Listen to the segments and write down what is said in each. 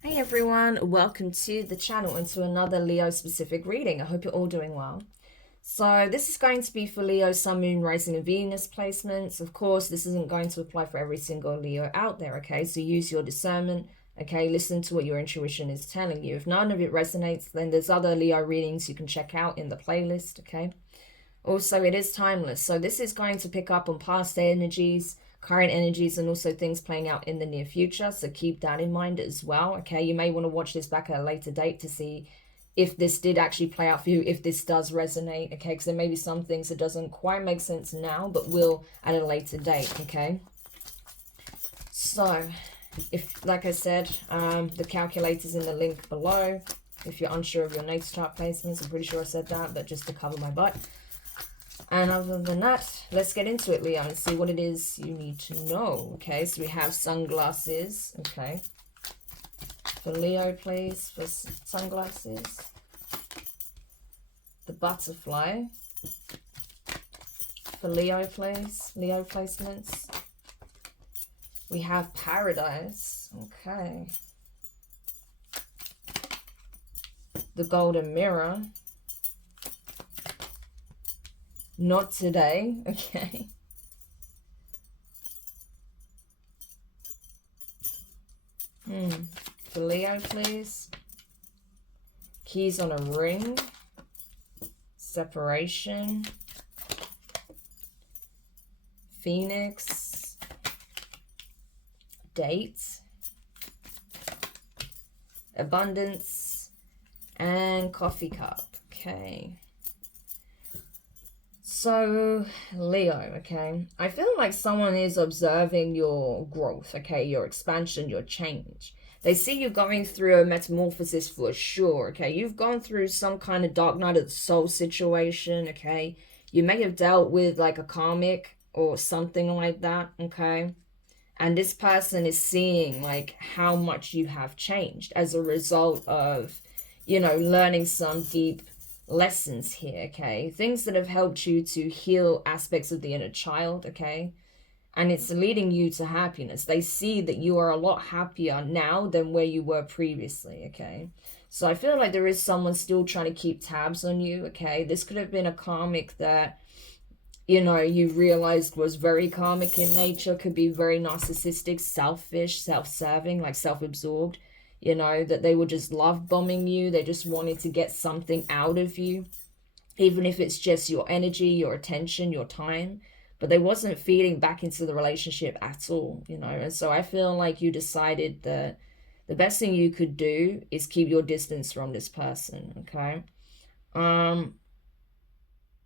Hey everyone, welcome to the channel and to another Leo specific reading. I hope you're all doing well. So this is going to be for Leo, Sun, Moon, Rising and Venus placements. Of course, this isn't going to apply for every single Leo out there, okay? So use your discernment, okay? Listen to what your intuition is telling you. If none of it resonates, then there's other Leo readings you can check out in the playlist, okay? Also, it is timeless. So this is going to pick up on past energies, current energies, and also things playing out in the near future. So keep that in mind as well. Okay, you may want to watch this back at a later date to see if this did actually play out for you, if this does resonate. Okay, because there may be some things that doesn't quite make sense now, but will at a later date. Okay. So, if, like I said, the calculator's in the link below. If you're unsure of your natal chart placements, I'm pretty sure I said that, but just to cover my butt. And other than that, let's get into it, Leo, and see what it is you need to know. Okay, so we have sunglasses. Okay. For Leo, please, for sunglasses. The butterfly. For Leo, please. Leo placements. We have paradise. Okay. The golden mirror. Not today, okay. For Leo, please. Keys on a ring. Separation. Phoenix. Date. Abundance. And coffee cup, okay. So, Leo, okay, I feel like someone is observing your growth, okay, your expansion, your change. They see you going through a metamorphosis for sure, okay? You've gone through some kind of dark night of the soul situation, okay? You may have dealt with like a karmic or something like that, okay? And this person is seeing like how much you have changed as a result of, you know, learning some deep lessons here, okay? Things that have helped you to heal aspects of the inner child, okay? And it's leading you to happiness. They see that you are a lot happier now than where you were previously, okay? So I feel like there is someone still trying to keep tabs on you, okay? This could have been a karmic that, you know, you realized was very karmic in nature, could be very narcissistic, selfish, self-serving, like self-absorbed. You know, that they were just love bombing you. They just wanted to get something out of you, even if it's just your energy, your attention, your time. But they wasn't feeding back into the relationship at all, you know. And so I feel like you decided that the best thing you could do is keep your distance from this person, okay?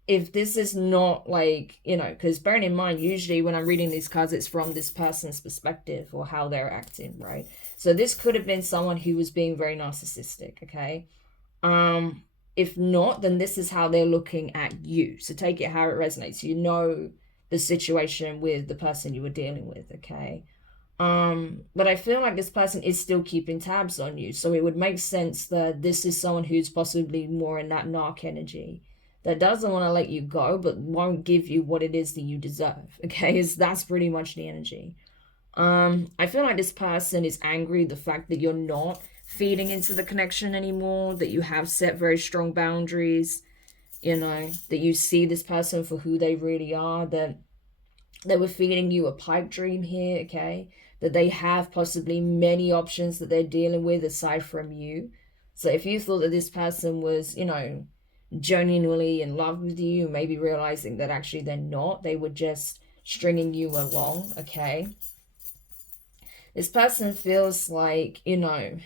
If this is not like, you know, because bearing in mind, usually when I'm reading these cards, it's from this person's perspective or how they're acting, right? So this could have been someone who was being very narcissistic, okay? If not, then this is how they're looking at you. So take it how it resonates. You know the situation with the person you were dealing with, okay? But I feel like this person is still keeping tabs on you. So it would make sense that this is someone who's possibly more in that narc energy, that doesn't want to let you go, but won't give you what it is that you deserve, okay? That's pretty much the energy. I feel like this person is angry the fact that you're not feeding into the connection anymore, that you have set very strong boundaries, you know, that you see this person for who they really are, that they were feeding you a pipe dream here, okay? That they have possibly many options that they're dealing with aside from you. So if you thought that this person was, you know, genuinely in love with you, maybe realizing that actually they're not, they were just stringing you along, okay? This person feels like, you know,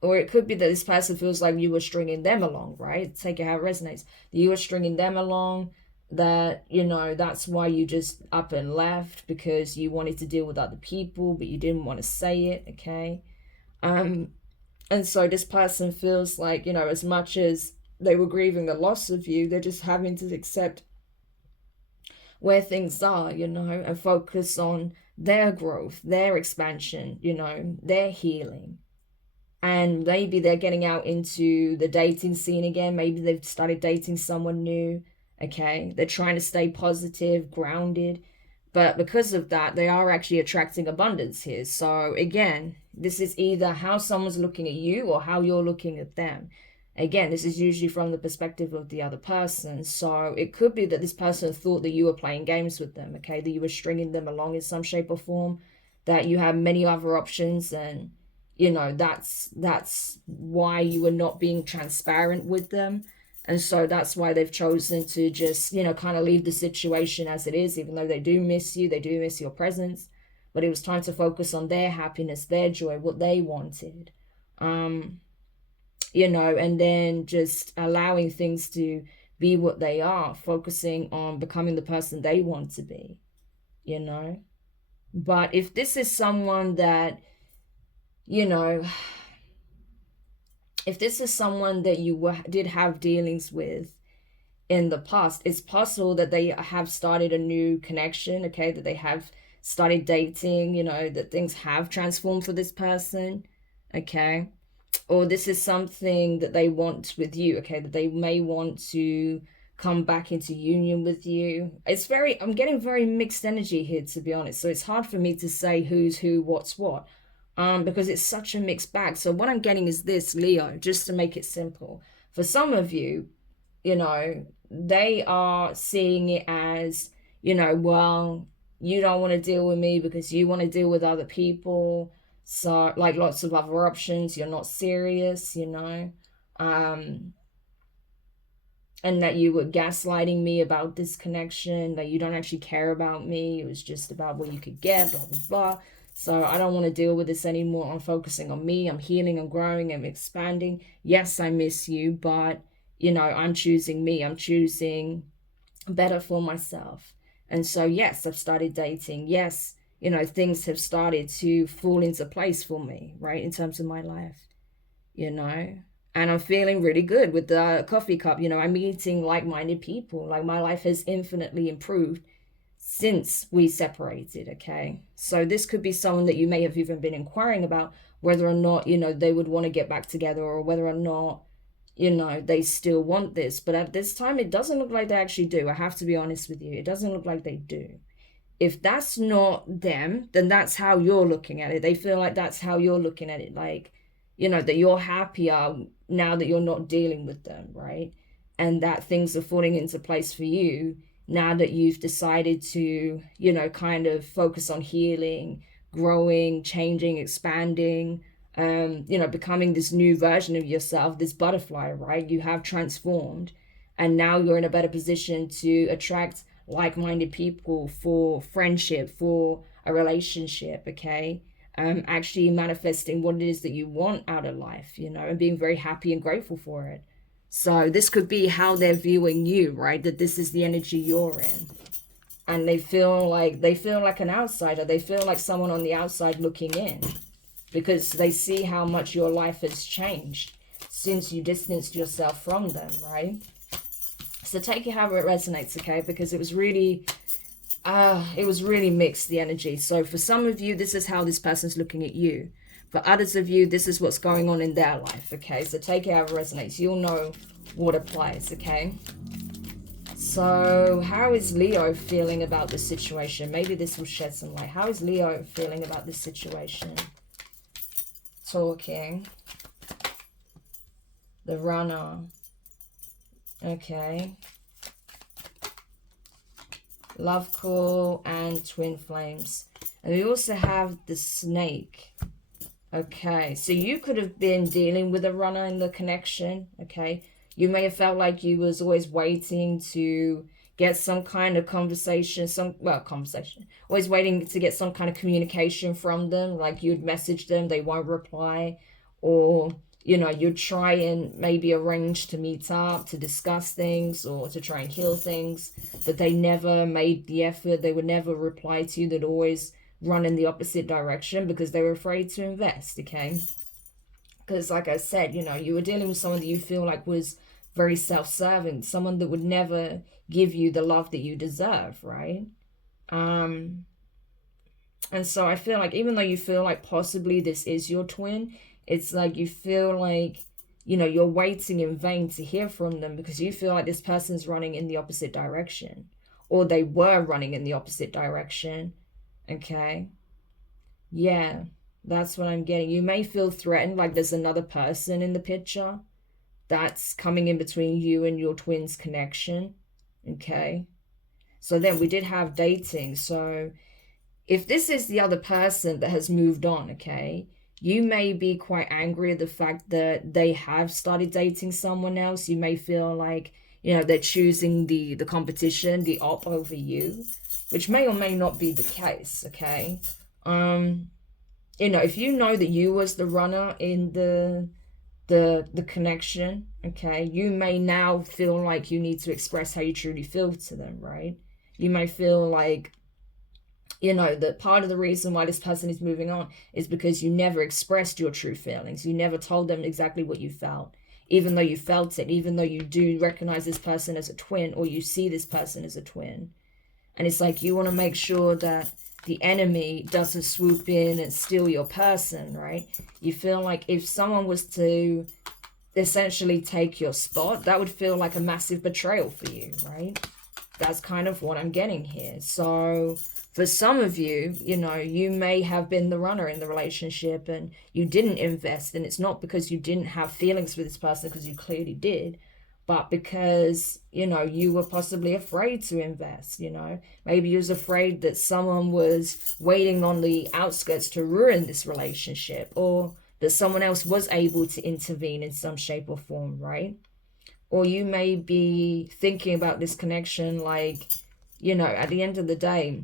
or it could be that this person feels like you were stringing them along, right? Take it how it resonates. You were stringing them along, that, you know, that's why you just up and left, because you wanted to deal with other people, but you didn't want to say it, okay? And so this person feels like, you know, as much as they were grieving the loss of you, they're just having to accept where things are, you know, and focus on their growth, their expansion, you know, their healing. And maybe they're getting out into the dating scene again. Maybe they've started dating someone new, okay? They're trying to stay positive, grounded, But because of that, they are actually attracting abundance here. So again, this is either how someone's looking at you or how you're looking at them. Again, this is usually from the perspective of the other person. So it could be that this person thought that you were playing games with them, okay? That you were stringing them along in some shape or form, that you have many other options, and you know, that's why you were not being transparent with them. And so that's why they've chosen to just, you know, kind of leave the situation as it is, even though they do miss you, they do miss your presence. But it was time to focus on their happiness, their joy, what they wanted. You know, and then just allowing things to be what they are, focusing on becoming the person they want to be, you know. But if this is someone that, you know, if this is someone that you did have dealings with in the past, it's possible that they have started a new connection, okay, that they have started dating, you know, that things have transformed for this person, okay? Or this is something that they want with you, okay, that they may want to come back into union with you. I'm getting very mixed energy here, to be honest. So it's hard for me to say who's who, what's what, because it's such a mixed bag. So what I'm getting is this, Leo, just to make it simple. For some of you, you know, they are seeing it as, you know, well, you don't want to deal with me because you want to deal with other people. So, like, lots of other options. You're not serious, you know. And that you were gaslighting me about this connection, that you don't actually care about me. It was just about what you could get, blah, blah, blah. So I don't want to deal with this anymore. I'm focusing on me. I'm healing, I'm growing, I'm expanding. Yes, I miss you, but, you know, I'm choosing me. I'm choosing better for myself. And so, yes, I've started dating. Yes, you know, things have started to fall into place for me, right, in terms of my life, you know. And I'm feeling really good with the coffee cup. You know, I'm meeting like-minded people. Like, my life has infinitely improved since we separated, okay? So this could be someone that you may have even been inquiring about, whether or not, you know, they would want to get back together, or whether or not, you know, they still want this. But at this time, it doesn't look like they actually do. I have to be honest with you. It doesn't look like they do. If that's not them, then that's how you're looking at it. They feel like that's how you're looking at it. Like, you know, that you're happier now that you're not dealing with them, right? And that things are falling into place for you now that you've decided to, you know, kind of focus on healing, growing, changing, expanding, you know, becoming this new version of yourself, this butterfly, right? You have transformed, and now you're in a better position to attract like-minded people for friendship, for a relationship, okay? Actually manifesting what it is that you want out of life, you know, and being very happy and grateful for it. So this could be how they're viewing you, right? That this is the energy you're in. And they feel like an outsider. They feel like someone on the outside looking in, because they see how much your life has changed since you distanced yourself from them, right? So take it however it resonates, okay? Because it was really mixed, the energy. So for some of you, this is how this person's looking at you. For others of you, this is what's going on in their life, okay? So take it however it resonates. You'll know what applies, okay? So how is Leo feeling about this situation? Maybe this will shed some light. How is Leo feeling about this situation? Talking. The runner. Okay. Love Call and Twin Flames. And we also have the Snake. Okay, so you could have been dealing with a runner in the connection, okay? You may have felt like you was always waiting to get some kind of conversation, always waiting to get some kind of communication from them, like you'd message them, they won't reply, or, you know, you'd try and maybe arrange to meet up, to discuss things, or to try and heal things, but they never made the effort, they would never reply to you, they'd always run in the opposite direction because they were afraid to invest, okay? Because like I said, you know, you were dealing with someone that you feel like was very self-serving, someone that would never give you the love that you deserve, right? And so I feel like even though you feel like possibly this is your twin, it's like you feel like, you know, you're waiting in vain to hear from them because you feel like this person's running in the opposite direction. or they were running in the opposite direction. Okay. Yeah, that's what I'm getting. You may feel threatened, like there's another person in the picture that's coming in between you and your twin's connection. Okay. So then we did have dating. So if this is the other person that has moved on, okay, you may be quite angry at the fact that they have started dating someone else. You may feel like, you know, they're choosing the competition, the op over you, which may or may not be the case, okay? You know, if you know that you was the runner in the connection, okay, you may now feel like you need to express how you truly feel to them, right? You may feel like, you know, that part of the reason why this person is moving on is because you never expressed your true feelings. You never told them exactly what you felt, even though you felt it, even though you do recognize this person as a twin, or you see this person as a twin. And it's like you want to make sure that the enemy doesn't swoop in and steal your person, right? You feel like if someone was to essentially take your spot, that would feel like a massive betrayal for you, right? That's kind of what I'm getting here. So for some of you, you know, you may have been the runner in the relationship and you didn't invest. And it's not because you didn't have feelings for this person, because you clearly did, but because, you know, you were possibly afraid to invest, you know. Maybe you was afraid that someone was waiting on the outskirts to ruin this relationship, or that someone else was able to intervene in some shape or form, right? Or you may be thinking about this connection like, you know, at the end of the day,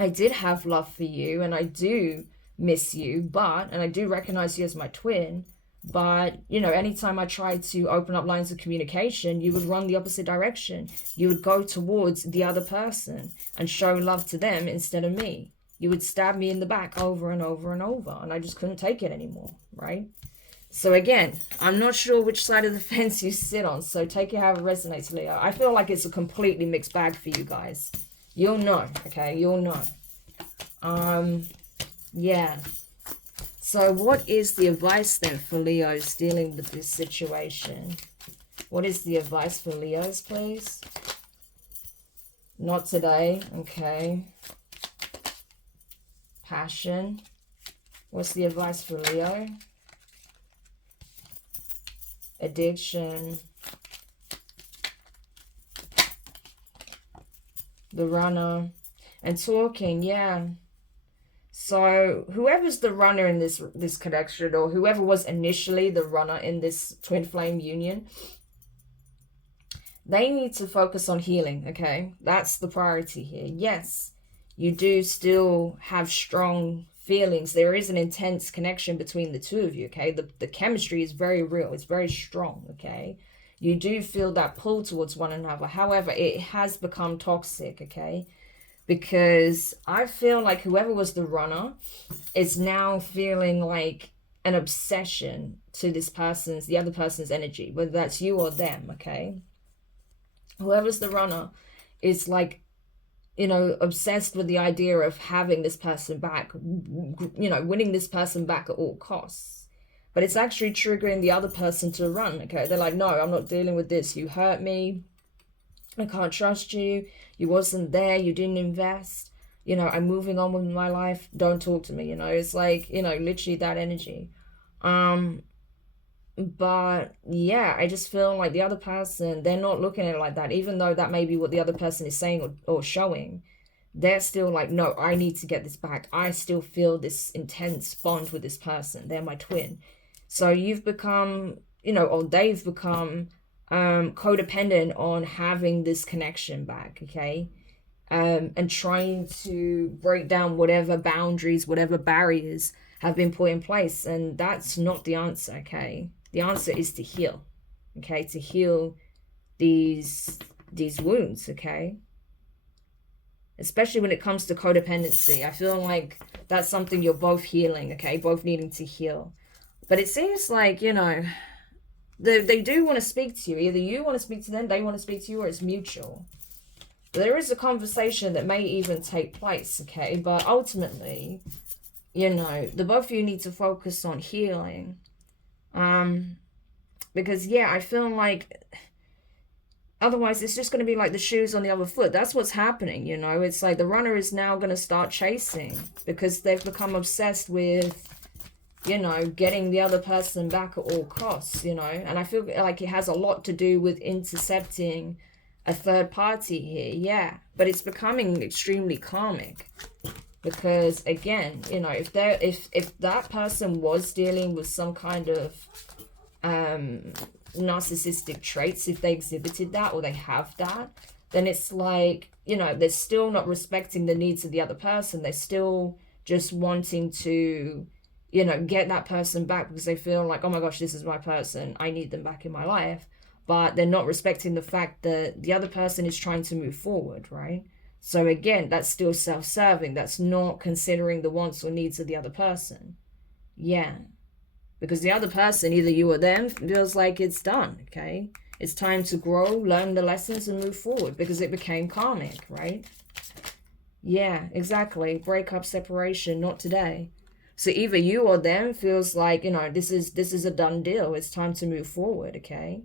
I did have love for you and I do miss you, and I do recognize you as my twin, but, you know, anytime I tried to open up lines of communication, you would run the opposite direction. You would go towards the other person and show love to them instead of me. You would stab me in the back over and over and over, and I just couldn't take it anymore, right? So again, I'm not sure which side of the fence you sit on, so take it how it resonates, Leo. I feel like it's a completely mixed bag for you guys. You'll know, okay? You'll know. Yeah. So what is the advice then for Leos dealing with this situation? What is the advice for Leos, please? Not today, okay. Passion. What's the advice for Leo? Addiction, the runner, and talking. Yeah, so whoever's the runner in this connection, or whoever was initially the runner in this twin flame union, they need to focus on healing. Okay, that's the priority here. Yes, you do still have strong feelings. There is an intense connection between the two of you, okay? The chemistry is very real. It's very strong, okay? You do feel that pull towards one another. However, it has become toxic, okay? Because I feel like whoever was the runner is now feeling like an obsession to the other person's energy, whether that's you or them, okay? Whoever's the runner is like, you know, obsessed with the idea of having this person back, you know, winning this person back at all costs. But it's actually triggering the other person to run, okay? They're like, no, I'm not dealing with this. You hurt me. I can't trust you. You wasn't there. You didn't invest. You know, I'm moving on with my life. Don't talk to me, you know? It's like, you know, literally that energy. But yeah, I just feel like the other person, they're not looking at it like that, even though that may be what the other person is saying or showing. They're still like, no, I need to get this back. I still feel this intense bond with this person. They're my twin. So you've become, you know, or they've become codependent on having this connection back, okay? And trying to break down whatever boundaries, whatever barriers have been put in place. And that's not the answer, okay? The answer is to heal, okay? To heal these wounds, okay? Especially when it comes to codependency. I feel like that's something you're both healing, okay? Both needing to heal. But it seems like, you know, they do want to speak to you. Either you want to speak to them, they want to speak to you, or it's mutual. There is a conversation that may even take place, okay? But ultimately, you know, the both of you need to focus on healing. Because, yeah, I feel like Otherwise, it's just going to be like the shoes on the other foot. That's what's happening, you know? It's like the runner is now going to start chasing because they've become obsessed with, you know, getting the other person back at all costs, you know? And I feel like it has a lot to do with intercepting a third party here, yeah. But it's becoming extremely karmic because, again, you know, if that person was dealing with some kind of narcissistic traits, if they exhibited that or they have that, then it's like, you know, they're still not respecting the needs of the other person. They're still just wanting to, you know, get that person back because they feel like, oh my gosh, this is my person, I need them back in my life. But they're not respecting the fact that the other person is trying to move forward, right? So again, that's still self-serving. That's not considering the wants or needs of the other person. Yeah. Because the other person, either you or them, feels like it's done, okay? It's time to grow, learn the lessons, and move forward because it became karmic, right? Yeah, exactly. Breakup, separation, not today. So either you or them feels like, you know, this is a done deal. It's time to move forward, okay?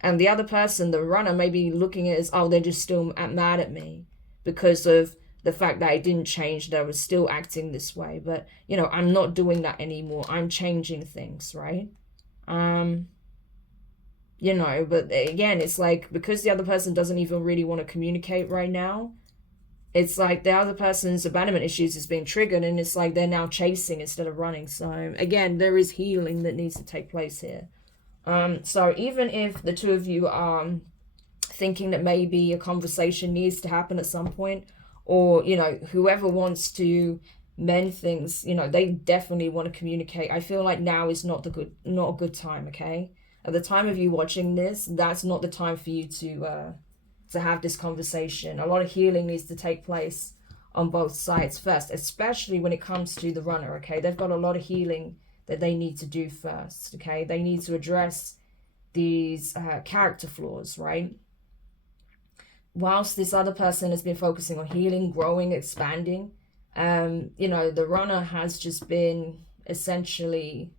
And the other person, the runner, may be looking at it as, oh, they're just still mad at me because of the fact that I didn't change, that I was still acting this way. But, you know, I'm not doing that anymore. I'm changing things, right? You know, but again, it's like, because the other person doesn't even really want to communicate right now, it's like the other person's abandonment issues is being triggered, and it's like they're now chasing instead of running. So again, there is healing that needs to take place here. So even if the two of you are thinking that maybe a conversation needs to happen at some point, or, you know, whoever wants to mend things, you know, they definitely want to communicate. I feel like now is not a good time, okay? At the time of you watching this, that's not the time for you to have this conversation. A lot of healing needs to take place on both sides first, especially when it comes to the runner, okay? They've got a lot of healing that they need to do first, okay? They need to address these character flaws, right? Whilst this other person has been focusing on healing, growing, expanding, you know, the runner has just been essentially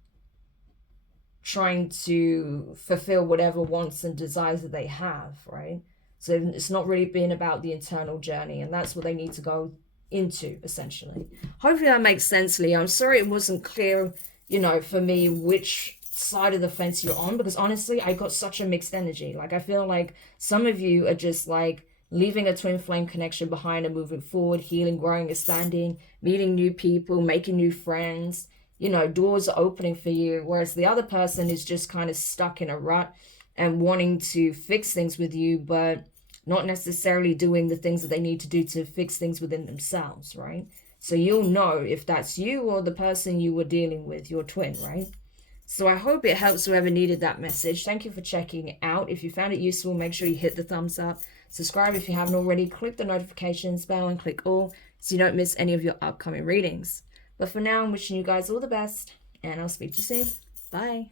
trying to fulfill whatever wants and desires that they have, right? So it's not really been about the internal journey, and that's what they need to go into, essentially. Hopefully that makes sense, Leo. I'm sorry it wasn't clear, you know, for me which side of the fence you're on, because honestly, I got such a mixed energy. Like, I feel like some of you are just like leaving a twin flame connection behind and moving forward, healing, growing, expanding, meeting new people, making new friends, you know, doors are opening for you, whereas the other person is just kind of stuck in a rut and wanting to fix things with you, but not necessarily doing the things that they need to do to fix things within themselves, right? So you'll know if that's you or the person you were dealing with, your twin, right? So I hope it helps whoever needed that message. Thank you for checking it out. If you found it useful, make sure you hit the thumbs up. Subscribe if you haven't already. Click the notifications bell and click all so you don't miss any of your upcoming readings. But for now, I'm wishing you guys all the best, and I'll speak to you soon. Bye.